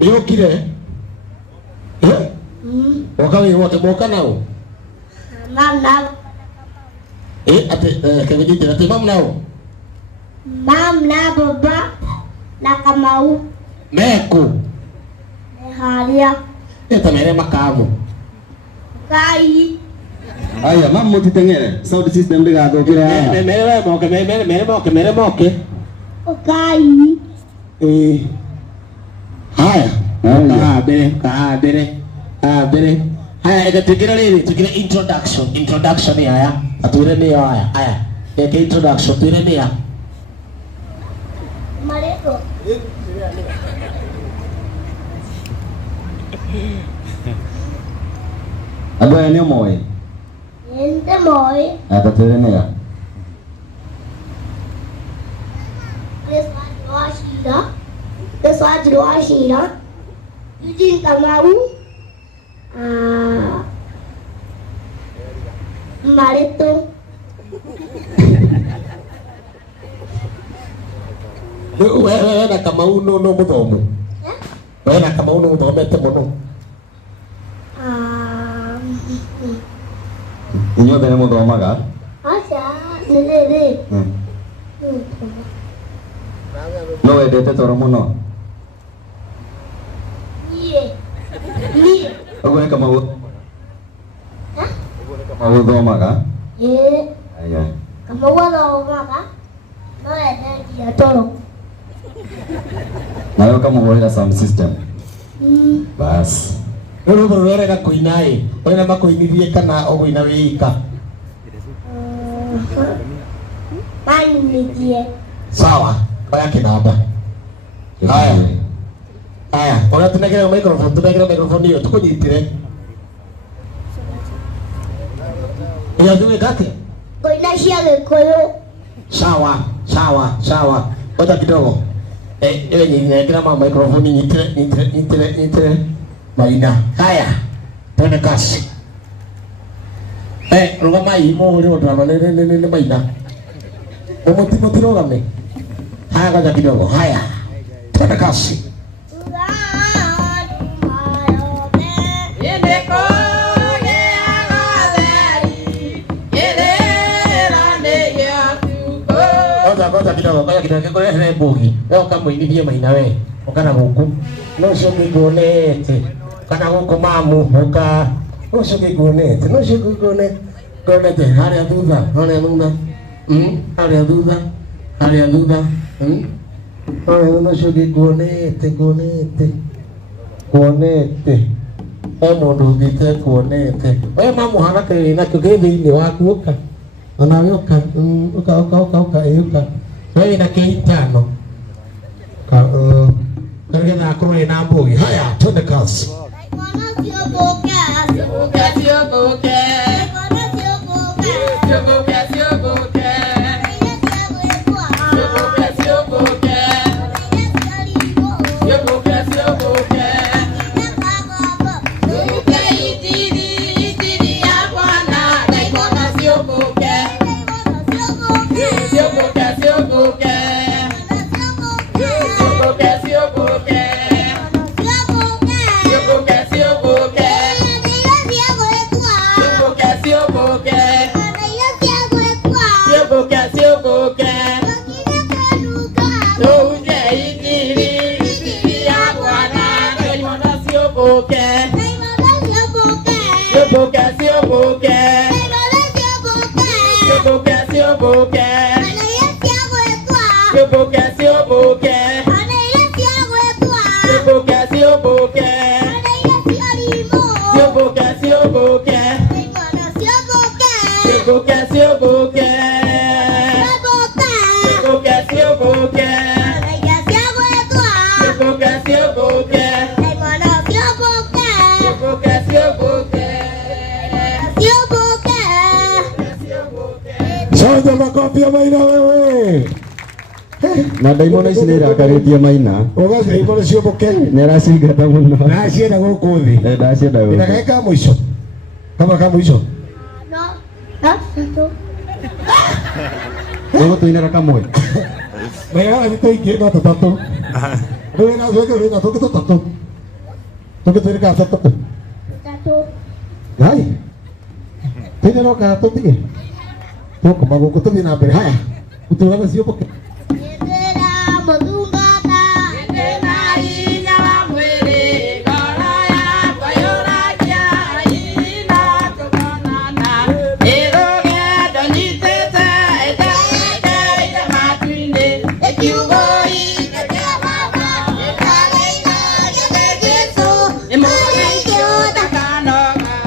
Yokire? Wakawi wote moka nao? Mam nao. Ate mam nao? Mam na baba na Kamau. Meku? Haria. Eta mere makamu. Kai. Aya, mam mutitengere. Sound system ndigathukire aya. Mere moke. Kai. Haya. Kaabere. Haya, ega tukire introduction ni haya. Ature ni haya. Haya. Ega introduction ture ni haya. Mareko. Ado ene moy. Ente moy. Ata ture ne ya. Deswaju Ashira. Eugene Kamau. Mareto. Wewe na Kamau no muthomu. Wewe na Kamau no muthomete muno. Inyuothe nĩ mũthomaga? Acha, nĩrĩrĩ. No wendete toro mũno? Niĩ. Ũguo nĩ Kamau. Kamau ũthomaga? Aya. Kamau athomaga, no endagia toro. Nawe ũkamũhũrĩra sound system? Bas. Rũrũ rũrega kũina ĩ, ũrenda makũinithie kana ũgũina wĩika? Mainithie. Sawa, oya kĩnanda. Haya, ona tunegere microphone hiyo tukũnyitire. Unajua gati? Kũina cia Gĩkũyũ. Sawa. Ota kidogo. Ile nyingine mama microphone nyitire. Maina. Haya. Twende kasi. Rugama imo leo ndo nene maina. Umotimo rugame. Haya kaza kidogo. Haya. Twende kasi. Kota kidogo kaya bogi. Leo kama inivie maina we. Okana huku. No sio migonete. Kana huko mamu hoka. No sio migonete. Gonete hali duda. Hali duda. No sio migonete. Mundu thite kuonete. Wewe mamu haraka ina kigethini waku uka. Ona uka. Wewe na kiitano. Karigana akoro ina mbogi. Haya, twende kasi. Soja makofi ya maina wewe. Na ndaimono ici nĩ irakarĩtie maina. Ugaca imono ciũmbũke. Nĩ aracingata mũno. Ndacienda gũkũ thĩ. Ndacienda gũkũ. Ndagĩka ka mũico. Kama ka mũico. Ũgũtũinĩra kamwe. Maya thito ingĩ no tũtatũ. Wewe na toki tatu. Toki tiri ka tatu. Satu. Hai. Tini lo ka tatu ni. Tuh kemagu kutu ni nampir. Hai. Kutu apa sih opo? Yetera modungata. Yetera inyawa mwere. Koraya koyora kia ina kokonana. Eroge donitete etete matuinde. Ekiugo ina baba. Ekaina yetegeso. Emoge kyo takanoga.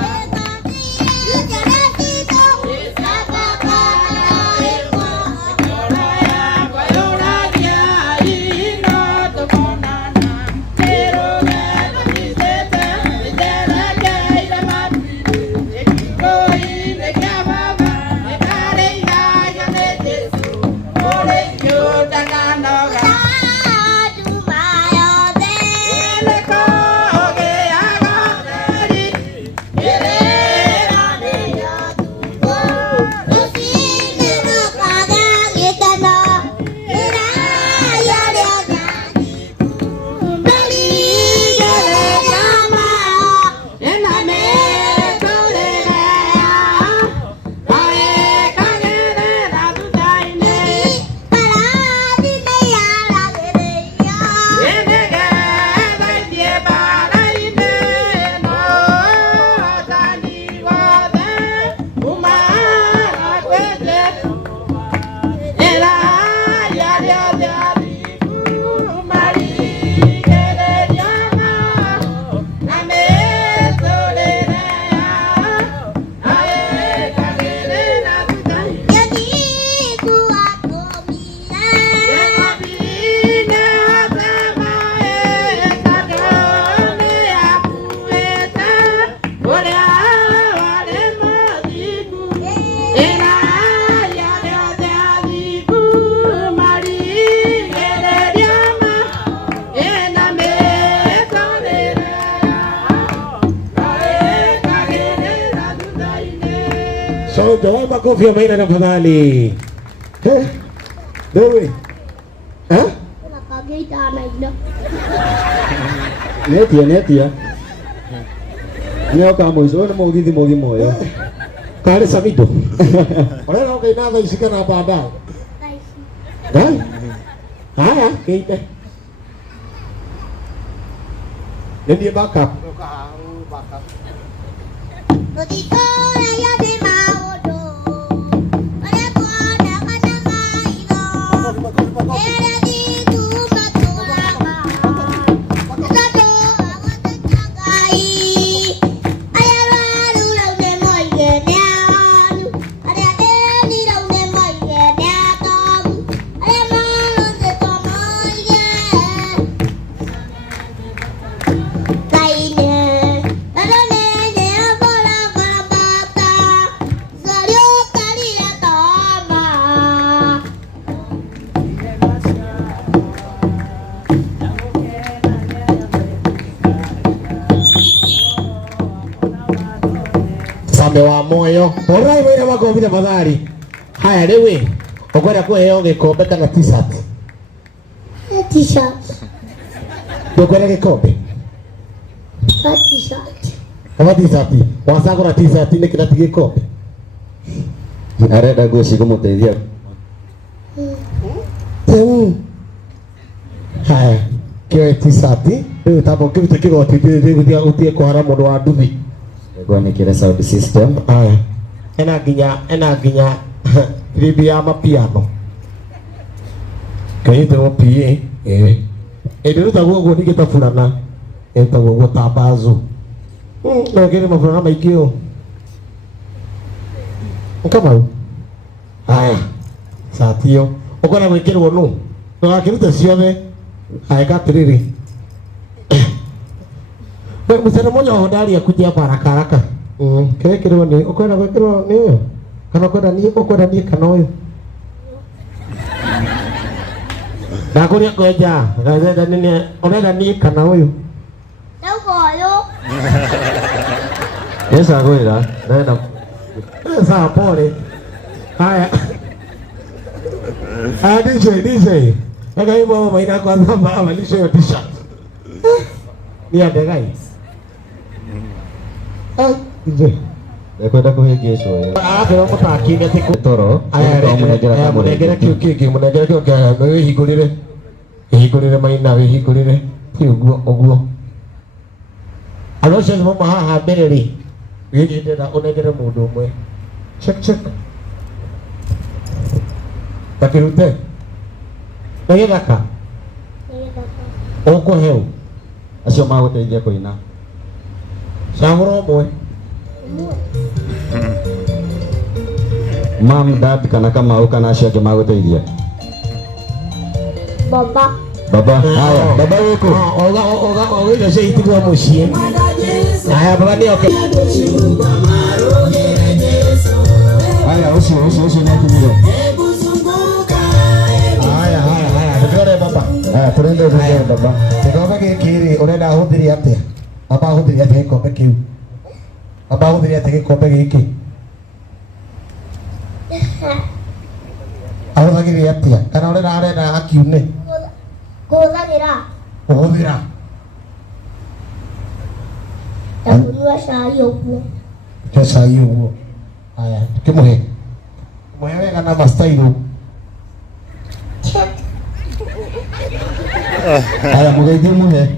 So, doa makofi ya maina tafadhali. Dewi. Nakagita na ina. Netia. Neo kamo iso na modi moyo. Kale sabido. Ora na kay nada isika na baadaye. Dai. Haya, keite. Ndio backup. Notito ya de maodo. Ora kuona kana maido. Era di tu maturama. Tato awat tagai. Ayaru lau de moi genean. Ada de ni lau de moi geneatom. Ayaru de to moi ge. Kaine. Sambe wa moyo. Ora iwe makofi tafadhali. Haya lewe. Okwenda kuheo gikombe kana t-shirt. T-shirt. Okwenda gikombe. T-shirt. Kama t-shirt. Wasako na t-shirt ni kina gikombe. Arenda guo cigumuteithia. Haya. Kio t-shirt. Rĩu tambo kĩrute kĩgoti rĩu gũthiĩ kũhara mũndũ wa nduthi. Ego ni kile sound system. Haya. Ena nginya ribi ya mapiano. Kaita wa PA. Ndio taguo ni gĩtabũrana. Etagwo gũtambazo. No kile mafurana maikio. Kama haya. Satio. Ukona gwĩkĩrwo nũ. Ndũgakĩrute ciothe. Haya katiriri. Msana mmoja hodari ya kuja hapa haraka. Kile ni ukwenda kwekero ni huyo. Kana kwenda ni kana huyo. Na kulia koja. Gaza nini? Onenda ni kana huyo. Daugoyo. Yesa gwira. Naenda. Sasa pole. Haya. DJ. Kaka hiyo maina kwa sababu amalisha hiyo t-shirt. Ni adegai. Nje. Kwenda kuhegesho wewe. Pero mutaki tiko toro. Munegera kiki munegera wewe higurire maina wewe higurire uguo. Aloshe mama haha mbere ri. Wewe ndera unegere mundu umwe. Check. Takirute. Nege gaka. Oko heu. Acio maguteithia kuina. Cagũra ũmwe. Mom, dad kana Kamau kana acio angĩ maguteithia. Baba. Haya, baba wako. Oga icio cia itigwo mũciĩ. Haya baba nĩ oke. Haya, ucio nĩ akinyire. Haya, ndore baba. Turende baba. Kikombe gĩkĩ ũrenda hũthĩre atĩa? Baba hũthĩre atĩa gĩkombe kĩu? Baba hũthĩre atĩa gĩkombe gĩkĩ? Ahũthagĩre atĩa? Kana arenda akiune? Kũhũthĩra. Kũnyua cai ũguo. Cai ũguo. Haya, kĩmũhe. Mũhe wega na mastairũ. Haya, mugeithie muhe.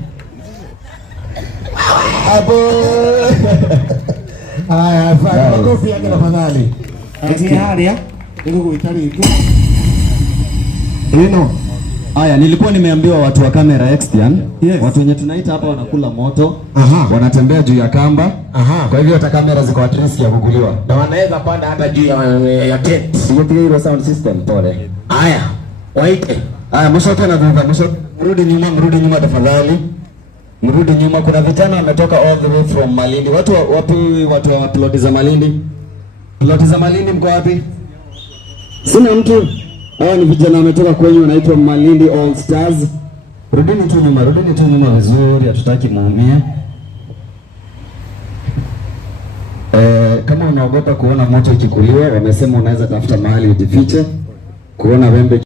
Abo. Haya, makofi yake tafadhali. Ati haria nikuguita rĩngĩ. Ino. Haya, nilikuwa nimeambiwa watu wa kamera extern, watu wenye tunaita hapa wanakula moto, wanatembea juu ya kamba. Kwa hivyo hata kamera ziko at risk ya kuguliwa. Na wanaweza panda hata juu ya tent. Sio hilo sound system pole. Haya, waite. Haya, mshote na dhuka, mrudi nyuma tafadhali. Mrudi nyuma, kuna vijana wametoka all the way from Malindi. Watu wa ploti za Malindi. Ploti za Malindi mko wapi? Sina mtu. Hawa ni vijana wametoka kwenye wanaitwa Malindi All Stars. Rudini tu nyuma vizuri, hatutaki muumie. Kama unaogopa kuona moto ikikuliwa, wamesema unaweza tafuta mahali ujifiche. Kuona wembe